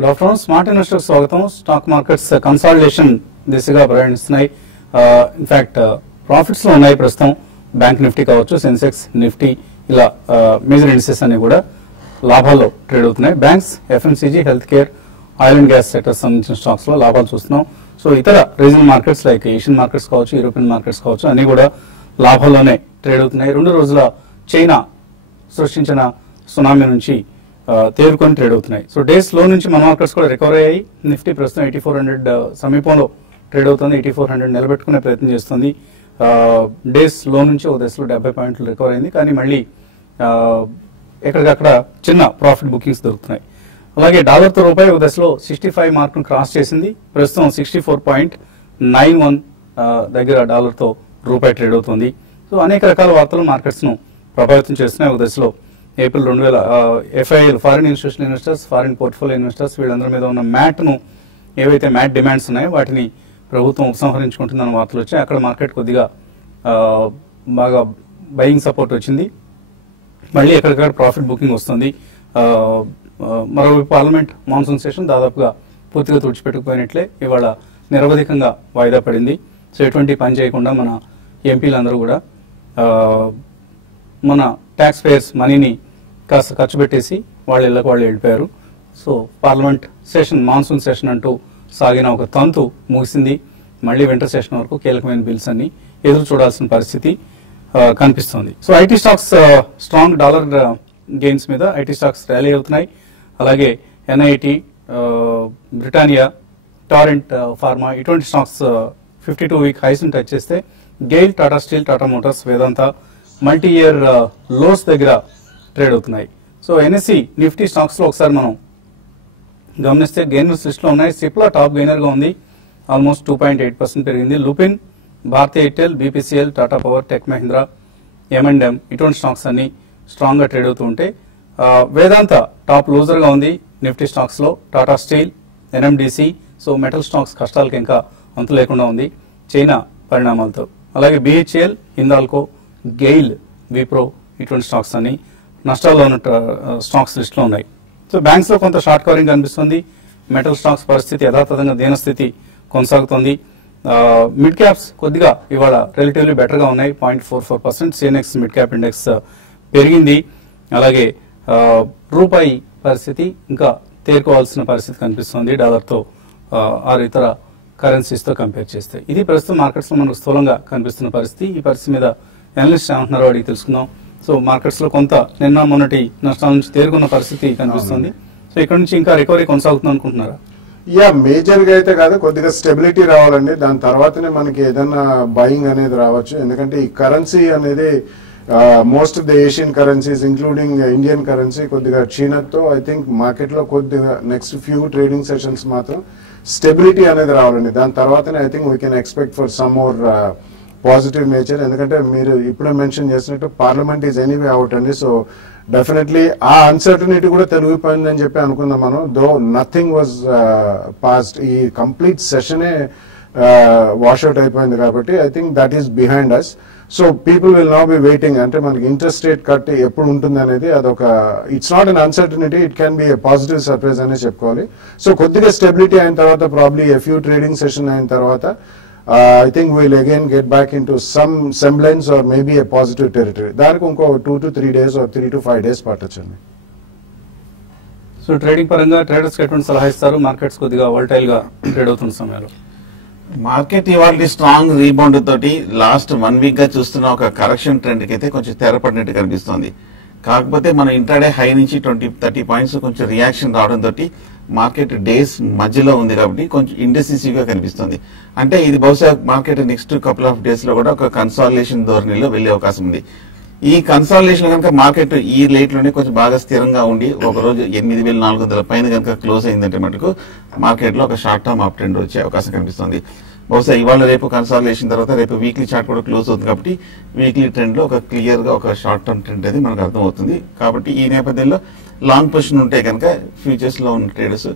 Good afternoon. Smart investor స్వాగతం. Stock markets consolidation దిశగా ప్రయాణిస్తున్నాయి. In fact profits లో ఉన్నాయి ప్రస్తుతం. బ్యాంక్ నిఫ్టీ కావచ్చు, సెన్సెక్స్, నిఫ్టీ ఇలా మేజర్ ఇండిసెస్ అన్ని కూడా లాభాల్లో ట్రేడ్ అవుతున్నాయి. Banks, FMCG, health care, oil and gas sectors సంబంధించిన స్టాక్స్ లో లాభాలు చూస్తున్నాం. సో ఇతర regional markets like Asian markets కావచ్చు, యూరోపియన్ మార్కెట్స్ కావచ్చు, అన్ని కూడా లాభాల్లోనే ట్రేడ్ అవుతున్నాయి. 2 రోజుల చైనా సృష్టించిన సునామీ నుంచి తేరుకొని ట్రేడ్ అవుతున్నాయి. సో డేస్ లో నుంచి మన మార్కెట్స్ కూడా రికవర్ అయ్యాయి. నిఫ్టీ ప్రస్తుతం 8400 సమీపంలో ట్రేడ్ అవుతుంది. 8400 నిలబెట్టుకునే ప్రయత్నం చేస్తుంది. డేస్ లో నుంచి ఒక దశలో 70 పాయింట్లు రికవర్ అయింది. కానీ మళ్ళీ ఎక్కడికక్కడ చిన్న ప్రాఫిట్ బుకింగ్స్ దొరుకుతున్నాయి. అలాగే డాలర్తో రూపాయి ఒక దశలో 65 మార్కును క్రాస్ చేసింది. ప్రస్తుతం 64.91 దగ్గర డాలర్తో రూపాయి ట్రేడ్ అవుతుంది. సో అనేక రకాల వార్తలు మార్కెట్స్ ను ప్రభావితం చేస్తున్నాయి. ఒక దశలో April 2000 FIL, foreign institutional investors, foreign portfolio investors, వీళ్ళందరి మీద ఉన్న ఏవైతే మ్యాట్ డిమాండ్స్ ఉన్నాయో వాటిని ప్రభుత్వం ఉపసంహరించుకుంటుందన్న వార్తలు వచ్చాయి. అక్కడ మార్కెట్ కొద్దిగా బాగా బయింగ్ సపోర్ట్ వచ్చింది. మళ్ళీ ఎక్కడికక్కడ ప్రాఫిట్ బుకింగ్ వస్తుంది. మరోవైపు పార్లమెంట్ మాన్సూన్ సెషన్ దాదాపుగా పూర్తిగా తుడిచిపెట్టుకుపోయినట్లే ఇవాళ నిరవధికంగా వాయిదా పడింది. సో ఎటువంటి పని చేయకుండా మన ఎంపీలందరూ కూడా మన ట్యాక్స్ పేయర్స్ మనీని కాస్త ఖర్చు పెట్టేసి వాళ్ళ ఇళ్లకు వాళ్ళు వెళ్ళిపోయారు. So parliament session, monsoon session అంటూ సాగిన ఒక తంతు ముగిసింది. మళ్ళీ వింటర్ సెషన్ వరకు కీలకమైన బిల్స్ అన్ని ఎదురు చూడాల్సిన పరిస్థితి కనిపిస్తోంది. So IT stocks strong dollar gains మీద ఐటీ స్టాక్స్ ర్యాలీ అవుతున్నాయి. అలాగే ఎన్ఐటి, బ్రిటానియా, టారెంట్ ఫార్మా ఇటువంటి స్టాక్స్ 52-week హైస్ ని టచ్ చేస్తే గెయిల్, టాటా స్టీల్, టాటా మోటార్స్, వేదాంత మల్టీ ఇయర్ లోస్ దగ్గర ట్రేడ్ అవుతున్నాయి. సో ఎన్ఎస్సి నిఫ్టీ స్టాక్స్ లో ఒకసారి మనం గమనిస్తే గెయినర్స్ లిస్ట్ లో ఉన్నాయి. సిప్లా టాప్ గెయినర్ గా ఉంది, ఆల్మోస్ట్ 2.8% పెరిగింది. లుపిన్, భారతీ ఎయిర్టెల్, బీపీసీఎల్, టాటా పవర్, టెక్ మహీంద్రా, M&M ఇటువంటి స్టాక్స్ అన్ని స్ట్రాంగ్ గా ట్రేడ్ అవుతూ ఉంటే వేదాంత టాప్ లూజర్ గా ఉంది నిఫ్టీ స్టాక్స్ లో. Tata steel, NMDC, so metal stocks కష్టాలకు ఇంకా అంతు లేకుండా ఉంది చైనా పరిణామాలతో. అలాగే బిహెచ్ఎల్, హిందాల్కో, గెయిల్, విప్రో ఇటువంటి స్టాక్స్ అన్ని నష్టాల్లో ఉన్న స్టాక్స్ లిస్ట్ లో ఉన్నాయి. సో బ్యాంక్స్ లో కొంత షార్ట్ కవరింగ్ కనిపిస్తుంది. మెటల్ స్టాక్స్ పరిస్థితి యథాతథంగా దీనస్థితి కొనసాగుతోంది. మిడ్ క్యాప్స్ కొద్దిగా ఇవాళ రిలేటివ్లీ బెటర్ గా ఉన్నాయి, 0.44%. సిఎన్ఎక్స్ మిడ్ క్యాప్ ఇండెక్స్ పెరిగింది. అలాగే రూపాయి పరిస్థితి ఇంకా తేరుకోవాల్సిన పరిస్థితి కనిపిస్తుంది డాలర్తో ఆరు ఇతర కరెన్సీస్ తో కంపేర్ చేస్తే. ఇది ప్రస్తుతం మార్కెట్స్ లో మనకు స్థూలంగా కనిపిస్తున్న పరిస్థితి. ఈ పరిస్థితి మీద అనలిస్ట్ ఏమంటున్నారో అడిగి తెలుసుకుందాం. సో మార్కెట్స్ లో కొంత నిన్న మొన్నటి నష్టాల నుంచి తేరుకున్న పరిస్థితి కనిపిస్తుంది. సో ఇక్కడ నుంచి ఇంకా రికవరీ కొనసాగుతుంది అనుకుంటున్నారా? మేజర్ గా అయితే కాదు, కొద్దిగా స్టెబిలిటీ రావాలండి. దాని తర్వాతనే మనకి ఏదైనా బయింగ్ అనేది రావచ్చు. ఎందుకంటే ఈ కరెన్సీ అనేది most of the Asian currencies including Indian currency కొద్దిగా క్షీణతతో ఐ థింక్ మార్కెట్ లో కొద్దిగా నెక్స్ట్ ఫ్యూ ట్రేడింగ్ సెషన్స్ మాత్రం స్టెబిలిటీ అనేది రావాలండి. దాని తర్వాతనే I think we can expect for some more positive nature. ఎందుకంటే మీరు ఇప్పుడే మెన్షన్ చేసినట్టు పార్లమెంట్ ఈజ్ ఎనీవే అవుట్ అండి. సో డెఫినెట్లీ ఆ అన్సర్టనిటీ కూడా తొలగిపోయిందని చెప్పి అనుకుందాం మనం. దో నథింగ్ వాజ్ పాస్డ్, ఈ కంప్లీట్ సెషనే వాష్అవుట్ అయిపోయింది కాబట్టి I think that is behind us. So people will now be waiting. అంటే మనకి ఇంట్రెస్ట్ రేట్ కట్ ఎప్పుడు ఉంటుంది అనేది అదొక it's not an uncertainty, it can be positive surprise అనే చెప్పుకోవాలి. సో కొద్దిగా స్టెబిలిటీ అయిన తర్వాత probably a few trading session అయిన తర్వాత I think we'll again get back into some semblance or maybe a positive territory. దానికి ఇంకో 2 to 3 days or 3 to 5 days పట్టొచ్చండి. So trading పరంగా ట్రేడర్స్ ఎటువంటి సలహా ఇస్తారు? మార్కెట్స్ కొద్దిగా వాలటైల్ గా ట్రేడ్ అవుతున్న సమయంలో మార్కెట్ ఇవాళ స్ట్రాంగ్ రీబౌండ్ తోటి లాస్ట్ 1 week గా చూస్తున్న ఒక కరెక్షన్ ట్రెండ్ కి అయితే కొంచెం తెరపడినట్టు కనిపిస్తోంది. కాకపోతే మన ఇంట్రాడే హై నుంచి 20-30 పాయింట్స్ కొంచెం రియాక్షన్ రావడం తోటి మార్కెట్ డేస్ మధ్యలో ఉంది కాబట్టి కొంచెం ఇండెసిసివ్ గా కనిపిస్తుంది. అంటే ఇది బహుశా market next couple of days లో కూడా ఒక కన్సాలిడేషన్ ధోరణిలో వెళ్లే అవకాశం ఉంది. ఈ కన్సాలిడేషన్ కనుక మార్కెట్ ఈ రేట్ లోనే కొంచెం బాగా స్థిరంగా ఉండి ఒక రోజు 8,400 పైన కనుక క్లోజ్ అయిందంటే మటుకు మార్కెట్ లో ఒక షార్ట్ టర్మ్ అప్ ట్రెండ్ వచ్చే అవకాశం కనిపిస్తుంది. బహుశా ఇవాళ రేపు కన్సాలిడేషన్ తర్వాత రేపు వీక్లీ చార్ట్ కూడా క్లోజ్ అవుతుంది కాబట్టి వీక్లీ ట్రెండ్ లో ఒక క్లియర్ గా ఒక షార్ట్ టర్మ్ ట్రెండ్ అనేది మనకు అర్థమవుతుంది. కాబట్టి ఈ నేపథ్యంలో లాంగ్ పొజిషన్ ఉంటే కనుక ఫ్యూచర్స్ లో ఉన్న ట్రేడర్స్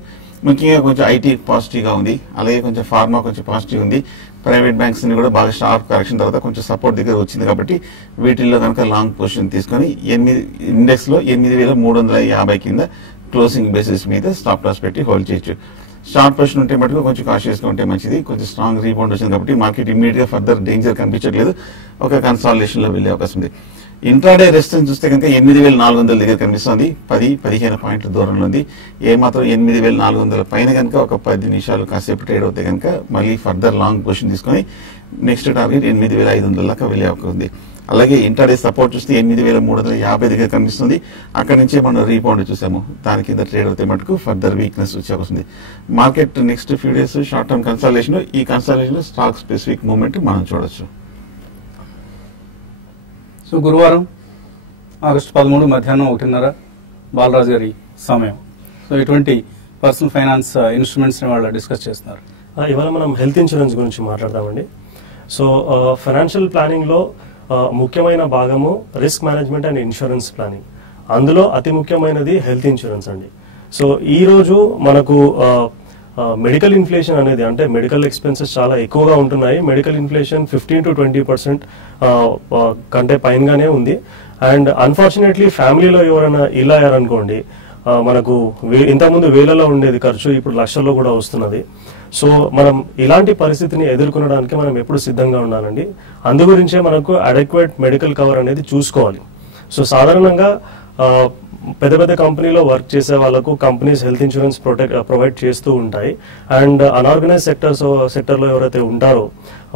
ముఖ్యంగా కొంచెం ఐటీ పాజిటివ్గా ఉంది, అలాగే కొంచెం ఫార్మా కొంచెం పాజిటివ్ ఉంది. ప్రైవేట్ బ్యాంక్స్ ని కూడా బాగా షార్ప్ కరెక్షన్ తర్వాత కొంచెం సపోర్ట్ దగ్గర వచ్చింది కాబట్టి వీటిల్లో కనుక లాంగ్ పొజిషన్ తీసుకొని ఇండెక్స్ లో 8,350 కింద క్లోజింగ్ బేసిస్ మీద స్టాప్ లాస్ పెట్టి హోల్డ్ చేయొచ్చు. షార్ట్ పొజిషన్ ఉంటే మటుకు కొంచెం కాషియస్ గా ఉంటే మంచిది. కొంచెం స్ట్రాంగ్ రీబౌండ్ వచ్చింది కాబట్టి మార్కెట్ ఇమీడియట్ గా ఫర్దర్ డేంజర్ కనిపించట్లేదు, ఒక కన్సాలిడేషన్ లో వెళ్లే అవకాశం ఉంది. ఇంట్రాడే రెసిస్టెన్స్ చూస్తే కనుక 8,400 దగ్గర కనిపిస్తుంది, 10-15 పాయింట్ల దూరంలో ఉంది. ఏమాత్రం 8,400 పైన కనుక ఒక 10 నిమిషాలు కాసేపు ట్రేడ్ అవుతే కనుక మళ్ళీ ఫర్దర్ లాంగ్ పొజిషన్ తీసుకొని నెక్స్ట్ టార్గెట్ 8,500 దాకా వెళ్ళే అవకాశం ఉంది. అలాగే ఇంట్రాడే సపోర్ట్ చూస్తే 8,350 దగ్గర కనిపిస్తుంది. అక్కడి నుంచే మనం రీబౌండ్ చూసాము, దాని కింద ట్రేడ్ అవుతే మటుకు ఫర్దర్ వీక్నెస్ వచ్చే అవకాశం ఉంది. Market next few days short term consolidation, ఈ కన్సాలిడేషన్ స్టాక్ స్పెసిఫిక్ మూవ్మెంట్ మనం చూడొచ్చు. సో గురువారం ఆగస్టు 13 మధ్యాహ్నం 1:30 బాలరాజు గారి సమయం. సో ఇటువంటి పర్సనల్ ఫైనాన్స్ ఇన్స్ట్రుమెంట్స్ ని వాళ్ళు డిస్కస్ చేస్తున్నారు. ఇవాళ మనం హెల్త్ ఇన్సూరెన్స్ గురించి మాట్లాడదామండి. సో ఫైనాన్షియల్ ప్లానింగ్ లో ముఖ్యమైన భాగము risk management and insurance planning. అందులో అతి ముఖ్యమైనది హెల్త్ ఇన్సూరెన్స్ అండి. సో ఈ రోజు మనకు మెడికల్ ఇన్ఫ్లేషన్ అనేది, అంటే మెడికల్ ఎక్స్పెన్సెస్ చాలా ఎక్కువగా ఉంటున్నాయి. మెడికల్ ఇన్ఫ్లేషన్ 15-20% కంటే పైనగానే ఉంది. అండ్ అన్ఫార్చునేట్లీ ఫ్యామిలీలో ఎవరైనా ఇలా అయ్యారనుకోండి, మనకు ఇంతకుముందు వేలలో ఉండేది ఖర్చు ఇప్పుడు లక్షల్లో కూడా వస్తున్నది. సో మనం ఇలాంటి పరిస్థితిని ఎదుర్కొనడానికి మనం ఎప్పుడు సిద్ధంగా ఉండాలండి. అందు గురించే మనకు అడెక్వేట్ మెడికల్ కవర్ అనేది చూసుకోవాలి. సో సాధారణంగా పెద్ద పెద్ద కంపెనీలో వర్క్ చేసే వాళ్ళకు కంపెనీస్ హెల్త్ ఇన్సూరెన్స్ ప్రొవైడ్ చేస్తూ ఉంటాయి. అండ్ అన్ఆర్గనైజ్ సెక్టర్లో ఎవరైతే ఉంటారో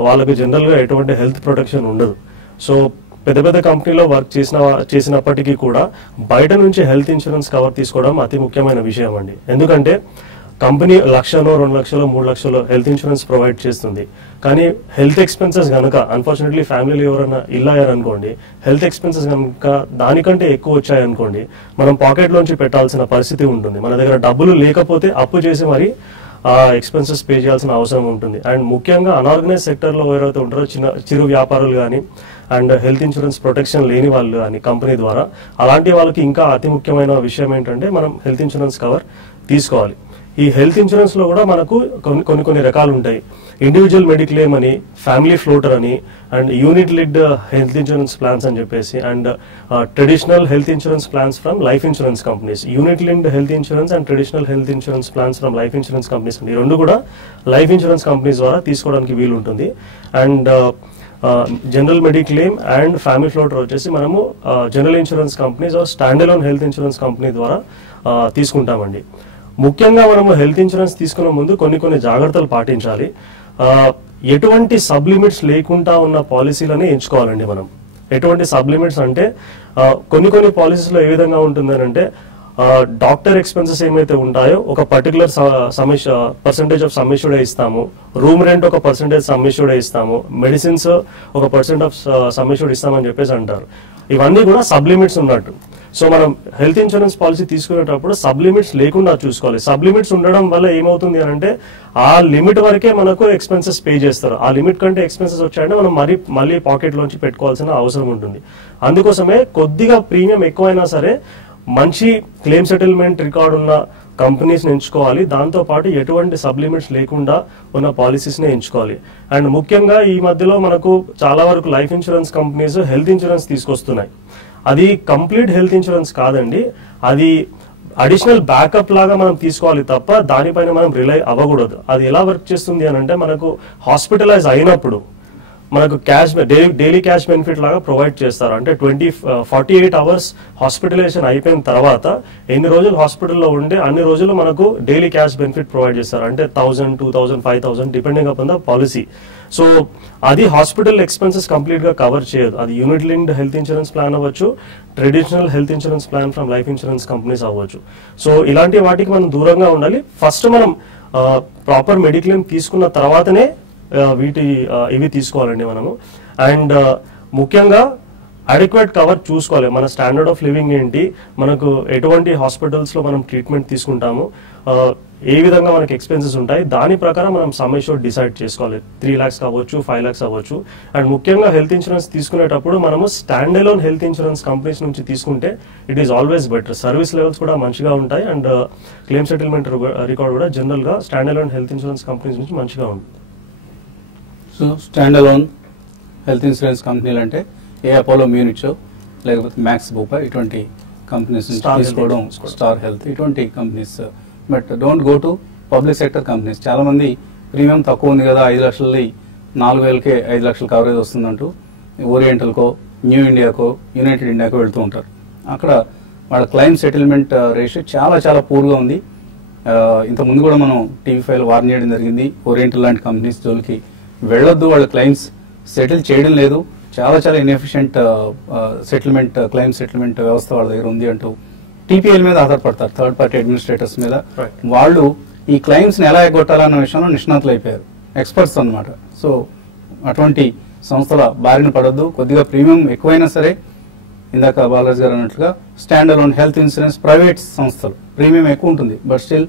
వాళ్ళకు జనరల్గా ఎటువంటి హెల్త్ ప్రొటెక్షన్ ఉండదు. సో పెద్ద పెద్ద కంపెనీలో వర్క్ చేసినప్పటికీ కూడా బయట నుంచి హెల్త్ ఇన్సూరెన్స్ కవర్ తీసుకోవడం అతి ముఖ్యమైన విషయం అండి. ఎందుకంటే కంపెనీ 1,00,000, 2,00,000, 3,00,000 హెల్త్ ఇన్సూరెన్స్ ప్రొవైడ్ చేస్తుంది. కానీ హెల్త్ ఎక్స్పెన్సెస్ కనుక అన్ఫార్చునేట్లీ ఫ్యామిలీలో ఎవరైనా ఇలా అయ్యారనుకోండి, హెల్త్ ఎక్స్పెన్సెస్ కనుక దానికంటే ఎక్కువ వచ్చాయనుకోండి, మనం పాకెట్ లోంచి పెట్టాల్సిన పరిస్థితి ఉంటుంది. మన దగ్గర డబ్బులు లేకపోతే అప్పు చేసి మరి ఆ ఎక్స్పెన్సెస్ పే చేయాల్సిన అవసరం ఉంటుంది. అండ్ ముఖ్యంగా అన్ఆర్గనైజ్ సెక్టర్లో ఎవరైతే ఉంటారో చిరు వ్యాపారులు కానీ అండ్ హెల్త్ ఇన్సూరెన్స్ ప్రొటెక్షన్ లేని వాళ్ళు కానీ కంపెనీ ద్వారా, అలాంటి వాళ్ళకి ఇంకా అతి ముఖ్యమైన విషయం ఏంటంటే మనం హెల్త్ ఇన్సూరెన్స్ కవర్ తీసుకోవాలి. ఈ హెల్త్ ఇన్సూరెన్స్ లో కూడా మనకు కొన్ని రకాలు ఉంటాయి. ఇండివిజువల్ మెడిక్లెయిమ్ అని, ఫ్యామిలీ ఫ్లోటర్ అని, and unit lid health insurance plans అని చెప్పేసి, and traditional health insurance plans from life insurance companies. Unit lid health insurance and traditional health insurance plans from life insurance companies అండి. ఈ రెండు కూడా life insurance companies ద్వారా తీసుకోవడానికి వీలు ఉంటుంది. And general mediclaim and family floater వచ్చేసి మనము general insurance companies stand alone health insurance company ద్వారా తీసుకుంటామండి. ముఖ్యంగా మనము హెల్త్ ఇన్సూరెన్స్ తీసుకునే ముందు కొన్ని జాగ్రత్తలు పాటించాలి. ఎటువంటి సబ్ లిమిట్స్ లేకుండా ఉన్న పాలసీలని ఎంచుకోవాలండి మనం. ఎటువంటి సబ్ లిమిట్స్ అంటే కొన్ని పాలసీస్లో ఏ విధంగా ఉంటుందనంటే డాక్టర్ ఎక్స్పెన్సెస్ ఏమైతే ఉంటాయో ఒక పర్టికులర్ పర్సెంటేజ్ ఆఫ్ సమ్మిష్యూడే ఇస్తాము, రూమ్ రెంట్ ఒక పర్సెంటేజ్ సమ్మిష్యూడే ఇస్తాము, మెడిసిన్స్ ఒక % ఆఫ్ సమ్మిష్యూడ్ ఇస్తామని చెప్పేసి అంటారు. ఇవన్నీ కూడా సబ్ లిమిట్స్ ఉన్నట్టు. సో మనం హెల్త్ ఇన్సూరెన్స్ పాలసీ తీసుకునేటప్పుడు సబ్ లిమిట్స్ లేకుండా చూసుకోవాలి. సబ్ లిమిట్స్ ఉండడం వల్ల ఏమవుతుంది అని అంటే ఆ లిమిట్ వరకే మనకు ఎక్స్పెన్సెస్ పే చేస్తారు. ఆ లిమిట్ కంటే ఎక్స్పెన్సెస్ వచ్చాయంటే మనం మళ్ళీ పాకెట్ లోంచి పెట్టుకోవాల్సిన అవసరం ఉంటుంది. అందుకోసమే కొద్దిగా ప్రీమియం ఎక్కువైనా సరే మంచి క్లెయిమ్ సెటిల్మెంట్ రికార్డ్ ఉన్న కంపెనీస్ ఎంచుకోవాలి. దాంతో పాటు ఎటువంటి సబ్ లిమిట్స్ లేకుండా ఉన్న పాలసీస్ ని ఎంచుకోవాలి. అండ్ ముఖ్యంగా ఈ మధ్యలో మనకు చాలా వరకు life insurance companies health insurance తీసుకొస్తున్నాయి. అది కంప్లీట్ హెల్త్ ఇన్సూరెన్స్ కాదండి, అది అడిషనల్ బ్యాకప్ లాగా మనం తీసుకోవాలి తప్ప దానిపైన మనం రిలై అవ్వకూడదు. అది ఎలా వర్క్ చేస్తుంది అని అంటే మనకు హాస్పిటలైజ్ అయినప్పుడు మనకు డైలీ క్యాష్ బెనిఫిట్ లాగా ప్రొవైడ్ చేస్తారు. అంటే 48 అవర్స్ హాస్పిటలైజేషన్ అయిపోయిన తర్వాత ఎన్ని రోజులు హాస్పిటల్లో ఉంటే అన్ని రోజులు మనకు డైలీ క్యాష్ బెనిఫిట్ ప్రొవైడ్ చేస్తారు. అంటే 1,000, 2,000, 5,000 depending upon the policy. So అది హాస్పిటల్ ఎక్స్పెన్సెస్ కంప్లీట్ గా కవర్ చేయదు. అది unit linked health insurance plan అవ్వచ్చు, traditional health insurance plan from life insurance companies అవ్వచ్చు. సో ఇలాంటి వాటికి మనం దూరంగా ఉండాలి. ఫస్ట్ మనం ప్రాపర్ మెడిక్లెయిమ్ తీసుకున్న తర్వాతనే ఇవి తీసుకోవాలండి మనము. అండ్ ముఖ్యంగా అడిక్వేట్ కవర్ చూసుకోవాలి. మన స్టాండర్డ్ ఆఫ్ లివింగ్ ఏంటి, మనకు ఎటువంటి హాస్పిటల్స్ లో మనం ట్రీట్మెంట్ తీసుకుంటాము, ఏ విధంగా మనకి ఎక్స్పెన్సెస్ ఉంటాయి దాని ప్రకారం మనం సమ్ అష్యూర్డ్ డిసైడ్ చేసుకోవాలి. 3 lakhs కావచ్చు, 5 lakhs అవ్వచ్చు. అండ్ ముఖ్యంగా హెల్త్ ఇన్సూరెన్స్ తీసుకునేటప్పుడు మనము stand alone health insurance companies నుంచి తీసుకుంటే it is always better. Service levels కూడా మంచిగా ఉంటాయి అండ్ క్లెయిమ్ సెటిల్మెంట్ రికార్డ్ కూడా జనరల్ గా stand alone health insurance companies నుంచి మంచిగా ఉంటుంది. So stand alone health insurance కంపెనీలు అంటే ఏ అపోలో మ్యూనిచో లేకపోతే మ్యాక్స్ బూపా ఇటువంటి కంపెనీస్ నుంచి తీసుకోవడం, స్టార్ హెల్త్ ఇటువంటి companies. But don't go to public sector companies. చాలా మంది ప్రీమియం తక్కువ ఉంది కదా 5 లక్షలది 4,000కే 5 లక్షల కవరేజ్ వస్తుందంటూ ఓరియంటల్కో, న్యూ ఇండియాకో, యునైటెడ్ ఇండియాకో వెళ్తూ ఉంటారు. అక్కడ వాళ్ళ క్లైమ్ సెటిల్మెంట్ రేషియో చాలా చాలా పూర్గా ఉంది. ఇంత ముందు కూడా మనం టీవీ5 వార్న్ చేయడం జరిగింది. ఓరియంటల్ లాంటి కంపెనీస్ జోలికి వెళ్ళొద్దు, వాళ్ళ క్లైమ్స్ సెటిల్ చేయడం లేదు, చాలా చాలా ఇన్ఎఫిషియెంట్ సెటిల్మెంట్ క్లైమ్ సెటిల్మెంట్ వ్యవస్థ వాళ్ళ దగ్గర ఉంది అంటూ టీపీఎల్ మీద ఆధారపడతారు, థర్డ్ పార్టీ అడ్మినిస్ట్రేటర్స్ మీద. వాళ్ళు ఈ క్లైమ్స్ ని ఎలా ఎగ్గొట్టాలన్న విషయంలో నిష్ణాతులు అయిపోయారు, ఎక్స్పర్ట్స్ అన్నమాట. సో అటువంటి సంస్థల బారిన పడొద్దు. కొద్దిగా ప్రీమియం ఎక్కువైనా సరే, ఇందాక బాలరాజ్ గారు అన్నట్లుగా stand alone health insurance private సంస్థలు ప్రీమియం ఎక్కువ ఉంటుంది, బట్ స్టిల్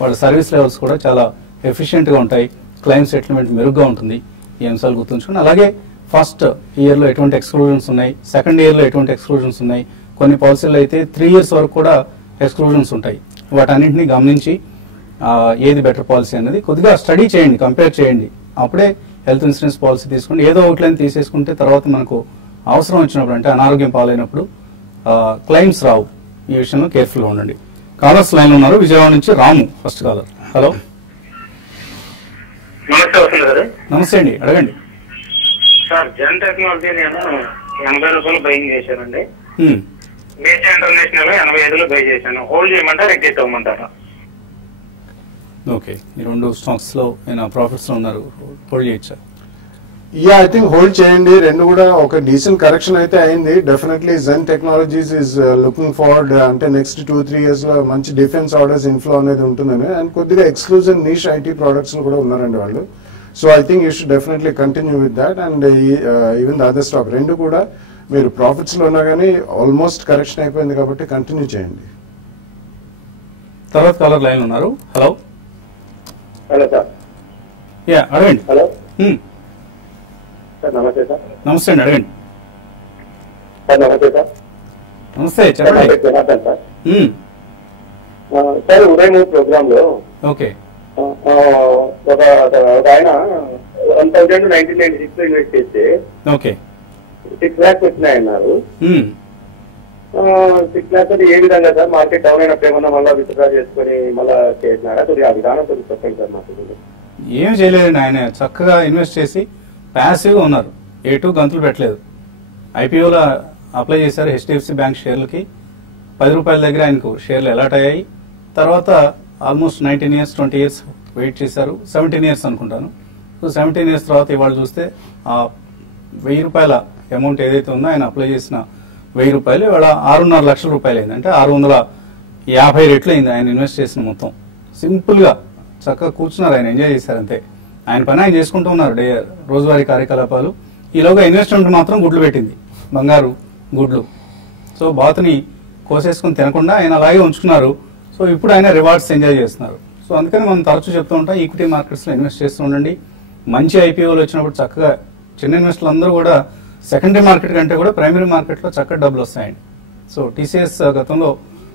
వాళ్ళ సర్వీస్ లెవెల్స్ కూడా చాలా ఎఫిషియెంట్ గా ఉంటాయి, క్లైమ్ సెటిల్మెంట్ మెరుగ్గా ఉంటుంది. ఈ అంశాలు గుర్తుంచుకోండి. అలాగే ఫస్ట్ ఇయర్ లో ఎటువంటి ఎక్స్క్లూజన్స్ ఉన్నాయి, సెకండ్ ఇయర్ లో ఎటువంటి ఎక్స్క్లూజన్స్ ఉన్నాయి, కొన్ని పాలసీలు అయితే 3 years వరకు కూడా ఎక్స్క్లూజన్స్ ఉంటాయి. వాటన్నింటినీ గమనించి ఏది బెటర్ పాలసీ అనేది కొద్దిగా స్టడీ చేయండి, కంపేర్ చేయండి. అప్పుడే హెల్త్ ఇన్సూరెన్స్ పాలసీ తీసుకోండి. ఏదో ఒకట్లని తీసేసుకుంటే తర్వాత మనకు అవసరం వచ్చినప్పుడు, అంటే అనారోగ్యం పాలైనప్పుడు క్లైమ్స్ రావు. ఈ విషయంలో కేర్ఫుల్ గా ఉండండి. కాలర్స్ లైన్ ఉన్నారు. విజయవాడ నుంచి రాము ఫస్ట్ కాలర్. హలో, నమస్తే అండి, అడగండి సార్. జెన్ టెక్నాలజీ నేను 80 రూపాయలు బయింగ్ చేశానండి. మేజర్ ఇంటర్నేషనల్ 85లో బై చేశాను. హోల్డ్ చేయమంటారా, ఎగ్జిట్ అవ్వమంటారా? ఓకే, ఈ 2 స్టాక్స్ లో ప్రాఫిట్స్ లో ఉన్నారు, హోల్డ్ చేయొచ్చా? ఐ థింక్ హోల్డ్ చేయండి. రెండు కూడా ఒక డీసెంట్ కరెక్షన్ అయితే అయింది. Definitely Zen Technologies is looking forward. అంటే నెక్స్ట్ 2-3 years లో మంచి డిఫెన్స్ ఆర్డర్స్ ఇన్ఫ్లో అనేది ఉంటుందని, అండ్ కొద్దిగా ఎక్స్క్లూజివ్ నీష్ ఐటీ ప్రొడక్ట్స్ లో కూడా ఉన్నారండి వాళ్ళు. So I think you should definitely continue with that. And even the other stock రెండు కూడా మీరు ప్రాఫిట్స్ లో ఉన్నా కానీ ఆల్మోస్ట్ కరెక్షన్ అయిపోయింది కాబట్టి కంటిన్యూ చేయండి. తర్వాత కాలర్ లైన్ ఉన్నారు. Hello, hello sir. యా అడగండి. హలో సార్, నమస్తే సార్. నమస్తే అండి, అడగండి. సార్ నమస్తే సార్. నమస్తే, చెప్పండి. జనార్దన్ సార్. సార్ ఉదయం ప్రోగ్రామ్ లో ఓకే, ఒక ఆయన 1996 ఇన్వెస్ట్ చేస్తే ఓకే 6 lakhs వచ్చినాయన్నారు. 6 lakhs అది ఏ విధంగా సార్? మార్కెట్ డౌన్ అయినప్పుడు ఏమన్నా మళ్ళీ విత్డ్రా చేసుకుని మళ్ళీ చేసినారా? కొద్దిగా ఆ విధానం కొద్దిగా చెప్పండి సార్ మాకు. ఏం చేయలేదండి, ఆయన చక్కగా ఇన్వెస్ట్ చేసి ప్యాసివ్గా ఉన్నారు. ఎటు గంతులు పెట్టలేదు. ఐపీఓలో అప్లై చేశారు హెచ్డిఎఫ్సి బ్యాంక్ షేర్లకి. 10 రూపాయల దగ్గర ఆయనకు షేర్లు అలాట్ అయ్యాయి. తర్వాత ఆల్మోస్ట్ 19 years 20 years వెయిట్ చేశారు. 17 years అనుకుంటాను. సో 17 years తర్వాత ఇవాళ చూస్తే ఆ 1000 రూపాయల అమౌంట్ ఏదైతే ఉందో ఆయన అప్లై చేసిన 1000 రూపాయలు ఇవాళ 6.5 లక్షల రూపాయలు అయింది. అంటే 650 రెట్లు అయింది ఆయన ఇన్వెస్ట్ చేసిన మొత్తం. సింపుల్ గా చక్కగా కూర్చున్నారు, ఆయన ఎంజాయ్ చేశారు అంతే. ఆయన పని ఆయన చేసుకుంటూ ఉన్నారు రోజువారీ కార్యకలాపాలు. ఈలోగా ఇన్వెస్ట్మెంట్ మాత్రం గుడ్లు పెట్టింది, బంగారు గుడ్లు. సో బాతుని కోసేసుకుని తినకుండా ఆయన అలాగే ఉంచుకున్నారు. సో ఇప్పుడు ఆయన రివార్డ్స్ ఎంజాయ్ చేస్తున్నారు. సో అందుకని మనం తరచూ చెప్తూ ఉంటాం, ఈక్విటీ మార్కెట్స్ లో ఇన్వెస్ట్ చేస్తూ ఉండండి. మంచి ఐపీఓలు వచ్చినప్పుడు చక్కగా చిన్న ఇన్వెస్టర్లు అందరూ కూడా సెకండరీ మార్కెట్ కంటే కూడా ప్రైమరీ మార్కెట్ లో చక్కగా డబ్బులు వస్తాయండి. సో టీసీఎస్ గతంలో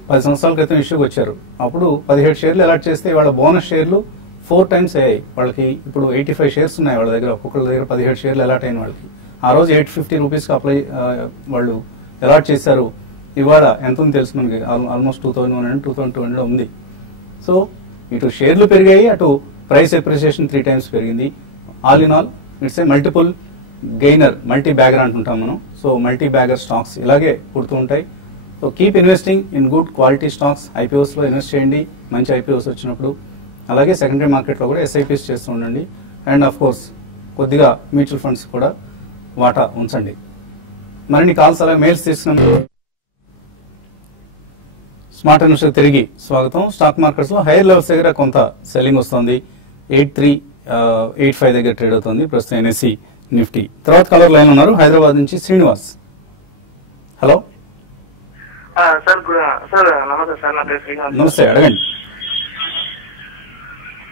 10 సంవత్సరాల క్రితం ఇష్యూకి వచ్చారు. అప్పుడు 17 షేర్లు అలాట్ చేస్తే వాళ్ళ బోనస్ షేర్లు 4 times అయ్యాయి. వాళ్ళకి ఇప్పుడు 85 shares ఉన్నాయి వాళ్ళ దగ్గర. ఒక్కొక్కరి దగ్గర 17 షేర్లు అలాట్ అయిన వాళ్ళకి ఆ రోజు 850 రూపీస్ అప్లై వాళ్ళు అలాట్ చేశారు. ఇవాళ ఎంత ఉంది తెలుసు మనకి, ఆల్మోస్ట్ 2100 2200 ఉంది. సో ఇటు షేర్లు పెరిగాయి, అటు ప్రైస్ అప్రిసియేషన్ 3 times పెరిగింది. All in all it's a multiple gainer, multi bagger అంటుంటాం మనం. సో మల్టీ బ్యాగర్ స్టాక్స్ ఇలాగే పుడుతూ ఉంటాయి. So keep investing in good quality stocks. IPOs లో ఇన్వెస్ట్ చేయండి మంచి ఐపీఓస్ వచ్చినప్పుడు. అలాగే సెకండరీ మార్కెట్ లో కూడా ఎస్ఐపీస్ చేస్తూ ఉండండి. అండ్ ఆఫ్ కోర్స్ కొద్దిగా మ్యూచువల్ ఫండ్స్ కూడా వాటా ఉంచండి. మరిన్ని కాల్స్ అలాగే మెయిల్స్ తీసుకున్నాం. స్మార్ట్ ఇన్వెస్టర్ తిరిగి స్వాగతం. స్టాక్ మార్కెట్స్ లో హైయర్ లెవెల్స్ దగ్గర కొంత సెల్లింగ్ వస్తుంది. 8385 దగ్గర ట్రేడ్ అవుతుంది ప్రస్తుతం ఎన్ఎస్సి నిఫ్టీ. తర్వాత కలర్ లైన్ ఉన్నారు హైదరాబాద్ నుంచి శ్రీనివాస్. Hello sir. సార్ నమస్తే సార్, నా పేరు శ్రీనివాస్. నమస్తే, అడగండి.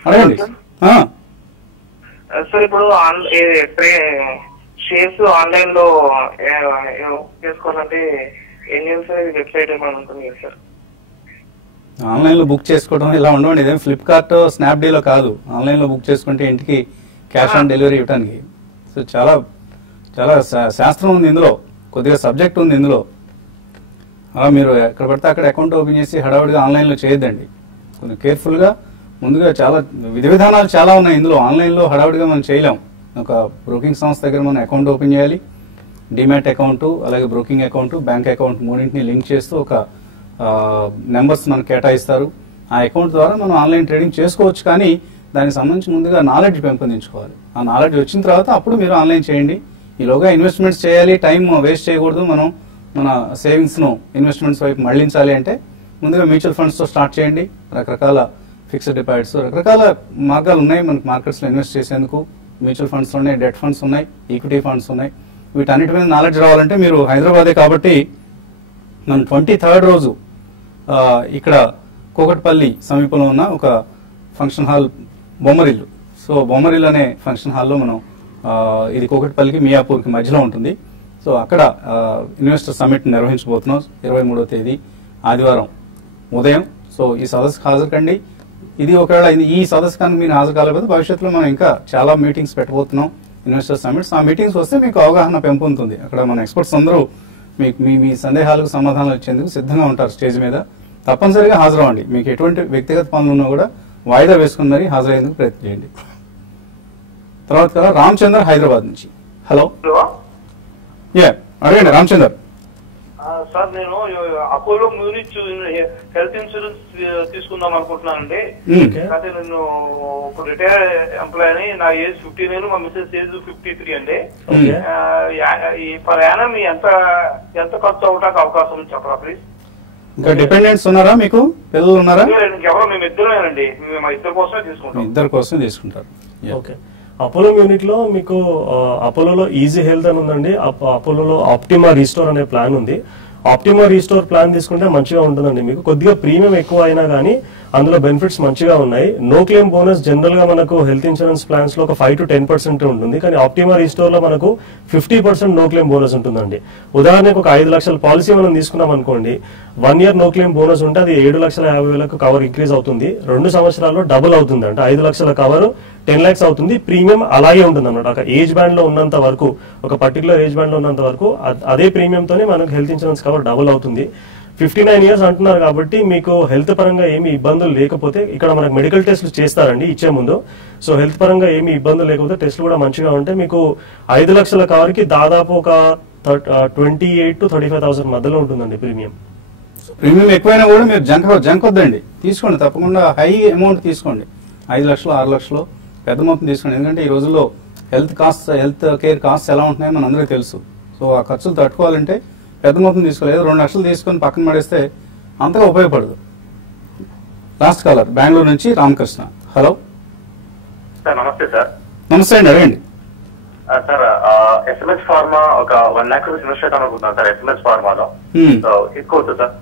అడగండి. సార్ ఇప్పుడు షేర్స్ ఆన్లైన్ లో చేసుకోవాలంటే ఏం చేయాలి సార్? వెబ్సైట్ ఏమైనా ఉంటుంది కదా సార్? ఆన్లైన్ లో బుక్ చేసుకోవడం ఇలా ఉండవండి. ఇదేం ఫ్లిప్కార్ట్ స్నాప్డీలో కాదు. ఆన్లైన్ లో బుక్ చేసుకుంటే ఇంటికి క్యాష్ ఆన్ డెలివరీ ఇవ్వడానికి. సో చాలా చాలా శాస్త్రం ఉంది ఇందులో, కొద్దిగా సబ్జెక్ట్ ఉంది ఇందులో. అలా మీరు ఎక్కడ పడితే అక్కడ అకౌంట్ ఓపెన్ చేసి హడావుడిగా ఆన్లైన్లో చేయొద్దండి. కొంచెం కేర్ఫుల్గా ముందుగా చాలా విధి విధానాలు చాలా ఉన్నాయి ఇందులో. ఆన్లైన్లో హడావుడిగా మనం చేయలేం. ఒక బ్రోకింగ్ సంస్థ దగ్గర మనం అకౌంట్ ఓపెన్ చేయాలి. డిమాట్ అకౌంట్, అలాగే బ్రోకింగ్ అకౌంట్, బ్యాంక్ అకౌంట్ మూడింటిని లింక్ చేస్తూ ఒక నెంబర్స్ మనకు కేటాయిస్తారు. ఆ అకౌంట్ ద్వారా మనం ఆన్లైన్ ట్రేడింగ్ చేసుకోవచ్చు. కానీ దానికి సంబంధించి ముందుగా నాలెడ్జ్ పెంపొందించుకోవాలి. ఆ నాలెడ్జ్ వచ్చిన తర్వాత అప్పుడు మీరు ఆన్లైన్ చేయండి. ఈలోగా ఇన్వెస్ట్మెంట్స్ చేయాలి, టైం వేస్ట్ చేయకూడదు. మనం మన సేవింగ్స్ను ఇన్వెస్ట్మెంట్స్ వైపు మళ్లించాలి అంటే ముందుగా మ్యూచువల్ ఫండ్స్తో స్టార్ట్ చేయండి. రకరకాల ఫిక్స్డ్ డిపాజిట్స్, రకరకాల మార్గాలు ఉన్నాయి మనకు మార్కెట్స్లో ఇన్వెస్ట్ చేసేందుకు. మ్యూచువల్ ఫండ్స్ ఉన్నాయి, డెట్ ఫండ్స్ ఉన్నాయి, ఈక్విటీ ఫండ్స్ ఉన్నాయి. వీటన్నిటి మీద నాలెడ్జ్ రావాలంటే మీరు హైదరాబాదే కాబట్టి మనం 23rd రోజు ఇక్కడ కూకట్పల్లి సమీపంలో ఉన్న ఒక function hall Bommarillu. So Bommarillu అనే ఫంక్షన్ హాల్లో మనం ఇది కూకట్పల్లికి మియాపూర్కి మధ్యలో ఉంటుంది. సో అక్కడ ఇన్వెస్టర్ సమ్మిట్ నిర్వహించబోతున్నాం 23వ తేదీ ఆదివారం ఉదయం. సో ఈ సదస్సుకు హాజరు కండి. ఇది ఒకవేళ ఈ సదస్సుకానికి మీరు హాజరు కాలేకపోతే భవిష్యత్తులో మనం ఇంకా చాలా మీటింగ్స్ పెట్టబోతున్నాం, ఇన్వెస్టర్ సమ్మిట్స్. ఆ మీటింగ్స్ వస్తే మీకు అవగాహన పెంపొందుతుంది. అక్కడ మన ఎక్స్పర్ట్స్ అందరూ మీకు మీ సందేహాలకు సమాధానాలు ఇచ్చేందుకు సిద్ధంగా ఉంటారు స్టేజ్ మీద. తప్పనిసరిగా హాజరవ్వండి. మీకు ఎటువంటి వ్యక్తిగత పనులు ఉన్నా కూడా వాయిదా వేసుకుని మరీ హాజరయ్యేందుకు ప్రయత్నం చేయండి. తర్వాత కదా రామచందర్ హైదరాబాద్ నుంచి. హలో, అడగండి రామచందర్. సార్ నేను అపోలో మ్యూనిచ్ హెల్త్ ఇన్సూరెన్స్ తీసుకుందాం అనుకుంటున్నానండి. అయితే నేను ఇప్పుడు రిటైర్ ఎంప్లాయ్ అని, నా ఏజ్ 59, మా మిస్సెస్ ఏజ్ 53 అండి. పర్ యానం ఎంత ఖర్చు అవడానికి అవకాశం ఉంది చెప్పరా ప్లీజ్? ఇంకా డిపెండెంట్స్ ఉన్నారా? మీకు పిల్లలు ఉన్నారా? ఎవరో మేము ఇద్దరేనండి. మా ఇద్దరు కోసమే తీసుకుంటాం. ఇద్దరు కోసమే తీసుకుంటారు. ఓకే. అపోలో యూనిట్ లో మీకు అపోలోలో ఈజీ హెల్త్ అని ఉందండి. అపోలోలో ఆప్టిమా రీస్టోర్ అనే ప్లాన్ ఉంది. ఆప్టిమా రీస్టోర్ ప్లాన్ తీసుకుంటే మంచిగా ఉంటుందండి. మీకు కొద్దిగా ప్రీమియం ఎక్కువ అయినా కానీ అందులో బెనిఫిట్స్ మంచిగా ఉన్నాయి. నో క్లెయిమ్ బోనస్ జనరల్ గా మనకు హెల్త్ ఇన్సూరెన్స్ ప్లాన్స్ లో ఒక 5 to 10% ఉంటుంది. కానీ ఆప్టిమా రీస్టోర్ లో మనకు 50% నో క్లెయిమ్ బోనస్ ఉంటుందండి. ఉదాహరణకు ఒక 5 లక్షల పాలసీ మనం తీసుకున్నాం అనుకోండి, 1 year నో క్లెయిమ్ బోనస్ ఉంటే అది 7,50,000 కవర్ ఇంక్రీజ్ అవుతుంది. 2 సంవత్సరాల్లో డబుల్ అవుతుంది. అంటే 5 లక్షల కవర్ 10 lakhs అవుతుంది. ప్రీమియం అలాగే ఉంటుంది అన్నమాట. ఒక ఏజ్ బ్యాండ్ లో ఉన్నంత వరకు, ఒక పర్టికులర్ ఏజ్ బ్యాండ్ లో ఉన్నంత వరకు అదే ప్రీమియం తోనే మనకు హెల్త్ ఇన్సూరెన్స్ కవర్ డబుల్ అవుతుంది. 59 years అంటున్నారు కాబట్టి మీకు హెల్త్ పరంగా ఏమి ఇబ్బందులు లేకపోతే ఇక్కడ మనకు మెడికల్ టెస్ట్లు చేస్తారండి ఇచ్చే ముందు. సో హెల్త్ పరంగా ఏమి ఇబ్బందులు లేకపోతే టెస్ట్లు కూడా మంచిగా ఉంటాయి. మీకు 5 లక్షల కవర్ కి దాదాపు ఒక 28,000 to 35,000 మధ్యలో ఉంటుందండి ప్రీమియం. ప్రీమియం ఎక్కువైనా కూడా మీరు జంకొద్దండి, తీసుకోండి. తప్పకుండా హై అమౌంట్ తీసుకోండి. 5 లక్షలు 6 లక్షలు పెద్ద మొత్తం తీసుకోండి. ఎందుకంటే ఈ రోజుల్లో హెల్త్ కేర్ కాస్ట్ ఎలా ఉంటున్నాయో మన అందరికీ తెలుసు. సో ఆ ఖర్చులు తట్టుకోవాలంటే పెద్ద మొత్తం తీసుకోలేదు. 2 లక్షలు తీసుకొని పక్కన పడేస్తే అంతగా ఉపయోగపడదు. లాస్ట్ కాలర్ బెంగళూరు నుంచి రామకృష్ణ. హలో సార్, నమస్తే సార్. నమస్తే అండి, అడగండి. సార్ SMS ఫార్మా ఒక 1 lakh రూపీస్ ఇన్వెస్ట్ చేద్దాం అనుకుంటున్నాను సార్. SMS ఫార్మాలో తీసుకోవచ్చు సార్?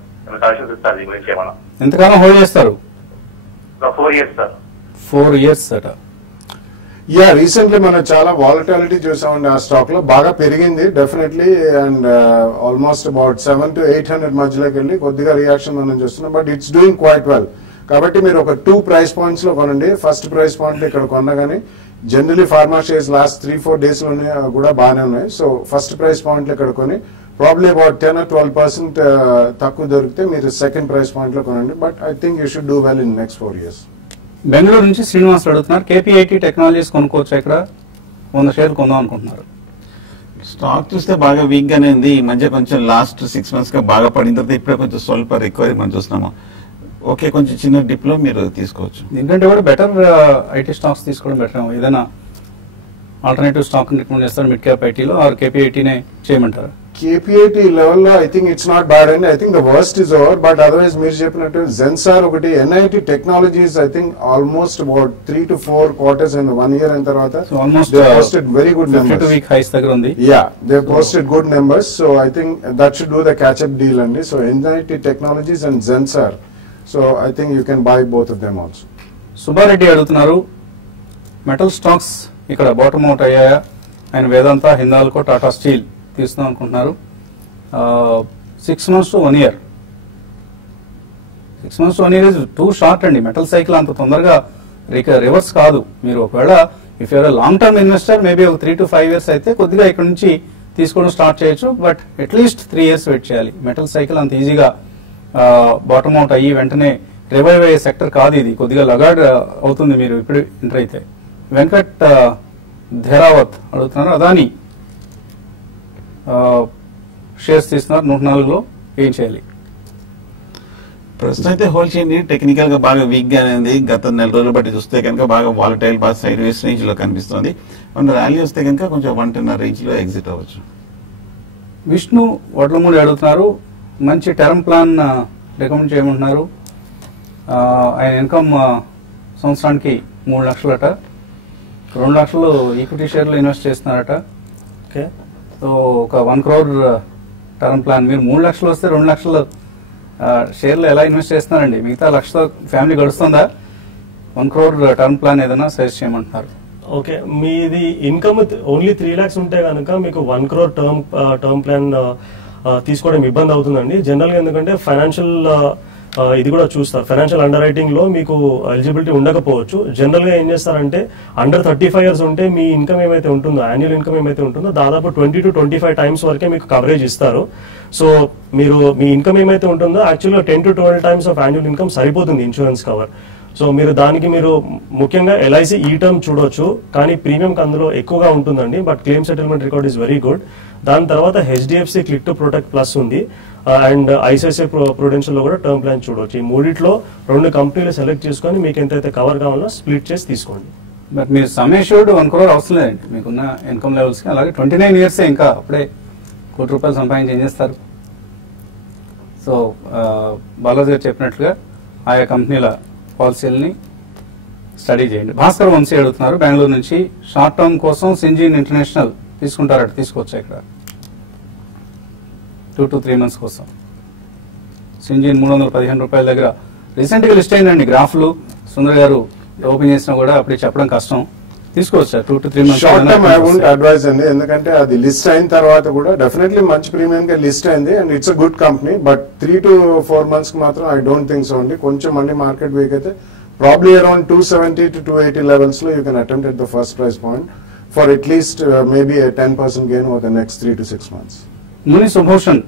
సజెషన్స్ ఇస్తారు దీని గురించి ఏమన్నా? ఎంతకాలం హోల్డ్ చేస్తారు? 4 years సార్. 4 years అట. రీసెంట్లీ మనం చాలా వాలటాలిటీ చూసామండి. ఆ స్టాక్ లో బాగా పెరిగింది definitely. And almost about 700 to 800 మధ్యలోకి వెళ్ళి కొద్దిగా రియాక్షన్ మనం చూస్తున్నాం. But it's doing quite well. కాబట్టి మీరు ఒక 2 price points లో కొనండి. ఫస్ట్ ప్రైస్ పాయింట్ ఇక్కడ కొన్నా కానీ generally pharma shares last 3-4 days లోనే కూడా బాగానే ఉన్నాయి. సో ఫస్ట్ ప్రైస్ పాయింట్ లో ఇక్కడ కొని ప్రాబ్లీ అబౌట్ 10 or 12% తక్కువ దొరికితే మీరు సెకండ్ ప్రైస్ పాయింట్ లో కొనండి. But I think you should do well in next 4 years. Bengaluru నుంచి శ్రీనివాస్ అడుగుతున్నారు, KPIT టెక్నాలజీస్ కొనుక్కోవచ్చు ఇక్కడ? 100 షేర్లు కొందాం అనుకుంటున్నారు. స్టాక్ చూస్తే బాగా వీక్ గానే ఉంది. ఈ మధ్య కొంచెం లాస్ట్ 6 months గా బాగా పడిన తర్వాత ఇప్పుడే కొంచెం స్వల్ప రికవరీ మనం చూస్తున్నాము. ఓకే, కొంచెం చిన్న డిప్ లో మీరు తీసుకోవచ్చు. దీనికంటే కూడా బెటర్ ఐటీ స్టాక్స్ తీసుకోవడం బెటర్. ఏదైనా ఆల్టర్నేటివ్ స్టాక్ రికమెండ్ చేస్తారు మిడ్ క్యాప్ ఐటీలో, ఆర్ KPITనే చేయమంటారు? KPIT లెవెల్లో I think it's not bad అండి. I think the worst is over. But otherwise మీరు చెప్పినట్టు జెన్సార్ ఒకటి, NIT technologies I think almost about 3 to 4 quarters in 1 year అయిన తర్వాత almost posted very good numbers. 52 week highs దగ్గర ఉంది. They posted good numbers. So I think that should do the catch up deal అండి. So NIT technologies and Zensar. So I think you can buy both of them also. Subba Reddy అడుగుతున్నారు, metal stocks ఇక్కడ bottom out అయ్యాయా? ఆయన వేదాంత, Hindalco, Tata steel తీసుకుందాం అనుకుంటున్నారు. 6 months to 1 year. 6 months to 1 year is too short అండి. Metal cycle అంత తొందరగా రివర్స్ కాదు. మీరు ఒకవేళ if you're long term investor maybe ఒక 3 to 5 years అయితే కొద్దిగా ఇక్కడ నుంచి తీసుకోవడం స్టార్ట్ చేయొచ్చు. బట్ అట్లీస్ట్ 3 years వెయిట్ చేయాలి. మెటల్ సైకిల్ అంత ఈజీగా బాటమ్ అవుట్ అయ్యి వెంటనే రివైవ్ అయ్యే సెక్టర్ కాదు ఇది. కొద్దిగా లగాడ్ అవుతుంది మీరు ఇప్పుడు ఎంటర్ అయితే. వెంకట్ ధేరావత్ అడుగుతున్నారు, అదాని షేర్స్ తీస్తున్నారు 104లో, ఏం చేయాలి? ప్రస్తుతం అయితే హోల్డ్ చేయండి. టెక్నికల్ గా బాగా వీక్ గా ఉంది. గత 4 రోజులు బట్టి చూస్తే కనుక బాగా వాలటైల్, బాగా సైడ్ వేస్ రేంజ్ లో కనిపిస్తుంది. మన ర్యాలీ వస్తే కనుక కొంచెం 110 రేంజ్ లో ఎగ్జిట్ అవ్వచ్చు. విష్ణు వడ్లమూడి అడుగుతున్నారు, మంచి టర్మ్ ప్లాన్ రికమెండ్ చేయమంటున్నారు. ఆయన ఇన్కమ్ సంవత్సరానికి 3 లక్షలట, 2 లక్షలు ఈక్విటీ షేర్లో ఇన్వెస్ట్ చేస్తున్నారట. ఓకే, సో ఒక 1 crore టర్మ్ ప్లాన్. మీరు 3 లక్షలు వస్తే 2 లక్షలు షేర్లు ఎలా ఇన్వెస్ట్ చేస్తున్నారండి? మిగతా 1 లక్షతో ఫ్యామిలీ గడుస్తుందా? 1 crore టర్మ్ ప్లాన్ ఏదైనా సజెస్ట్ చేయమంటున్నారు. ఓకే, మీది ఇన్కమ్ ఓన్లీ 3 lakhs ఉంటే కనుక మీకు 1 crore టర్మ్ ప్లాన్ తీసుకోవడం ఇబ్బంది అవుతుందండి జనరల్ గా. ఎందుకంటే ఫైనాన్షియల్ ఇది కూడా చూస్తారు. ఫైనాన్షియల్ అండర్ రైటింగ్ లో మీకు ఎలిజిబిలిటీ ఉండకపోవచ్చు. జనరల్ గా ఏం చేస్తారంటే అండర్ 35 years ఉంటే మీ ఇన్కమ్ ఏమైతే ఉంటుందో, యాన్యువల్ ఇన్కమ్ ఏమైతే ఉంటుందో దాదాపు 20 to 25 times వరకే మీకు కవరేజ్ ఇస్తారు. సో మీరు మీ ఇన్కమ్ ఏమైతే ఉంటుందో యాక్చువల్గా 10 to 12 times of annual income సరిపోతుంది ఇన్సూరెన్స్ కవర్. సో మీరు దానికి మీరు ముఖ్యంగా ఎల్ఐసి ఈ టర్మ్ చూడొచ్చు, కానీ ప్రీమియం అందులో ఎక్కువగా ఉంటుందండి. But claim settlement record is very good. దాని తర్వాత HDFC click to protect plus ఉంది, అండ్ ఐసిఐసిఐ ప్రుడెన్షియల్ లో కూడా టర్మ్ ప్లాన్ చూడవచ్చు. ఈ మూడిట్లో 2 కంపెనీలు సెలెక్ట్ చేసుకొని మీకు ఎంతైతే కవర్ కావాలో స్ప్లిట్ చేసి తీసుకోండి. బట్ మీరు సమేషుడు 1 crore అవసరం లేదండి మీకున్న ఇన్కమ్ లెవెల్స్ కి. అలాగే 29 years ఇంకా అప్పుడే ₹1 కోటి సంపాదించి ఏం చేస్తారు? సో బాలాజీ గారు చెప్పినట్లుగా ఆయా కంపెనీల పాలసీలని స్టడీ చేయండి. భాస్కర్ వంశీ అడుగుతున్నారు బెంగళూరు నుంచి, షార్ట్ టర్మ్ కోసం సింజిన్ ఇంటర్నేషనల్ తీసుకుంటారట, తీసుకోవచ్చా ఇక్కడ 2 to 3 months కోసం? సింజిన్ ₹315 దగ్గర రీసెంట్ గా లిస్ట్ అయిందండి. గ్రాఫ్లు సుందర్ గారు ఓపెన్ చేసినా కూడా అప్పుడే చెప్పడం కష్టం. తీసుకోవచ్చా 2 to 3 months? Short term I won't advise అండి, ఎందుకంటే అది లిస్ట్ అయిన తర్వాత కూడా డెఫినెట్లీ మంచి ప్రీమియం గా లిస్ట్ అయింది and it's a good company. But 3 to 4 months కి మాత్రం ఐ డోంట్ థింక్ సో అండి. కొంచెం మళ్ళీ మార్కెట్ వీక్ అయితే ప్రాబ్లీ అరౌండ్ 270 to 280 లెవెల్స్ లో you can attempt at the first price point for at least maybe 10% gain over the next 3 to 6 months. ముని సుభూషణ్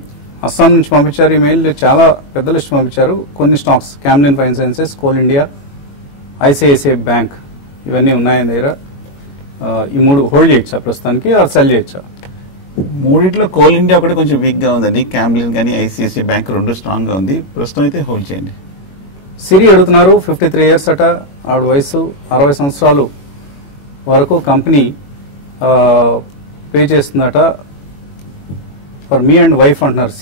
అస్సాం నుంచి పంపించారు email. చాలా పెద్ద లిస్ట్ పంపించారు. కొన్ని stocks Camlin fine sciences, coal India, ICICI bank ఇవన్నీ ఉన్నాయి దగ్గర. ఈ 3 హోల్డ్ చేయొచ్చా ప్రస్తుతానికి, సెల్ చేయొచ్చా? మూడిట్లో కోల్ ఇండియా కూడా కొంచెం వీక్ గా ఉందండి. క్యామ్లిన్ కానీ ఐసిఐసిఐ బ్యాంక్ 2 స్ట్రాంగ్ గా ఉంది. ప్రస్తుతం అయితే హోల్డ్ చేయండి. సిరి అడుగుతున్నారు, 53 years అట, ఆవిడ వయసు 60 సంవత్సరాలు వరకు కంపెనీ పే చేస్తుందట. ఫర్ మీ అండ్ వైఫ్ అంటున్నారు.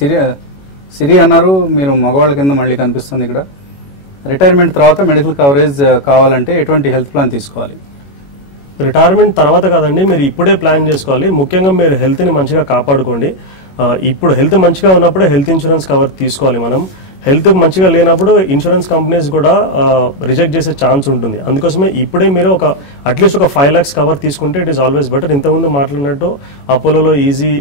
సిరి అన్నారు, మీరు మగవాళ్ళ కింద మళ్ళీ కనిపిస్తుంది ఇక్కడ. రిటైర్మెంట్ తర్వాత మెడికల్ కవరేజ్ కావాలంటే ఎటువంటి హెల్త్ ప్లాన్ తీసుకోవాలి? రిటైర్మెంట్ తర్వాత కాదండి, మీరు ఇప్పుడే ప్లాన్ చేసుకోవాలి. ముఖ్యంగా మీరు హెల్త్ ని మంచిగా కాపాడుకోండి. ఇప్పుడు హెల్త్ మంచిగా ఉన్నప్పుడే హెల్త్ ఇన్సూరెన్స్ కవర్ తీసుకోవాలి. మనం హెల్త్ మంచిగా లేనప్పుడు ఇన్సూరెన్స్ కంపెనీస్ కూడా రిజెక్ట్ చేసే ఛాన్స్ ఉంటుంది. అందుకోసమే ఇప్పుడే మీరు అట్లీస్ట్ ఒక 5 lakhs కవర్ తీసుకుంటే ఇట్ ఈస్ ఆల్వేస్ బెటర్. ఇంతకుముందు మాట్లాడినట్టు అపోలోలో ఈజీ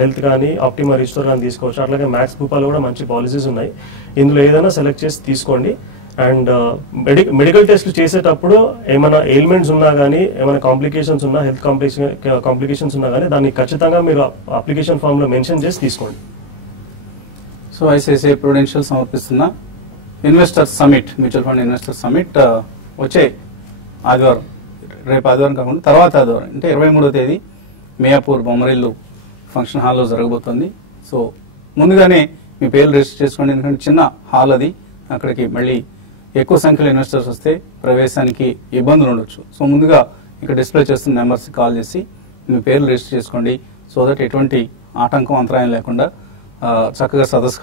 హెల్త్ కానీ, ఆప్టిమా రిస్టోర్ కానీ తీసుకోవచ్చు. అట్లాగే మ్యాక్స్ భూపాల్లో కూడా మంచి పాలసీస్ ఉన్నాయి. ఇందులో ఏదైనా సెలెక్ట్ చేసి తీసుకోండి. అండ్ మెడికల్ టెస్ట్లు చేసేటప్పుడు ఏమైనా ఎయిల్మెంట్స్ ఉన్నా కానీ, ఏమైనా కాంప్లికేషన్స్ ఉన్నా, హెల్త్ కాంప్లికేషన్స్ ఉన్నా కానీ దాన్ని ఖచ్చితంగా మీరు అప్లికేషన్ ఫామ్ లో మెన్షన్ చేసి తీసుకోండి. సో ఐసిఐసిఐ ప్రుడెన్షియల్ సమర్పిస్తున్న investor summit, mutual fund investor summit వచ్చే ఆదివారం, రేపు ఆదివారం కాకుండా తర్వాత ఆదివారం అంటే 23వ తేదీ మియాపూర్ బొమ్మరిల్లు ఫంక్షన్ హాల్లో జరగబోతోంది. సో ముందుగానే మీ పేర్లు రిజిస్టర్ చేసుకోండి, ఎందుకంటే చిన్న హాల్ అది. అక్కడికి మళ్ళీ ఎక్కువ సంఖ్యలో ఇన్వెస్టర్స్ వస్తే ప్రవేశానికి ఇబ్బందులు ఉండొచ్చు. సో ముందుగా ఇక్కడ డిస్ప్లే చేస్తున్న నెంబర్స్ కాల్ చేసి మీ పేర్లు రిజిస్టర్ చేసుకోండి. సో దట్ ఎటువంటి ఆటంకం, అంతరాయం లేకుండా చక్కగా సదస్సు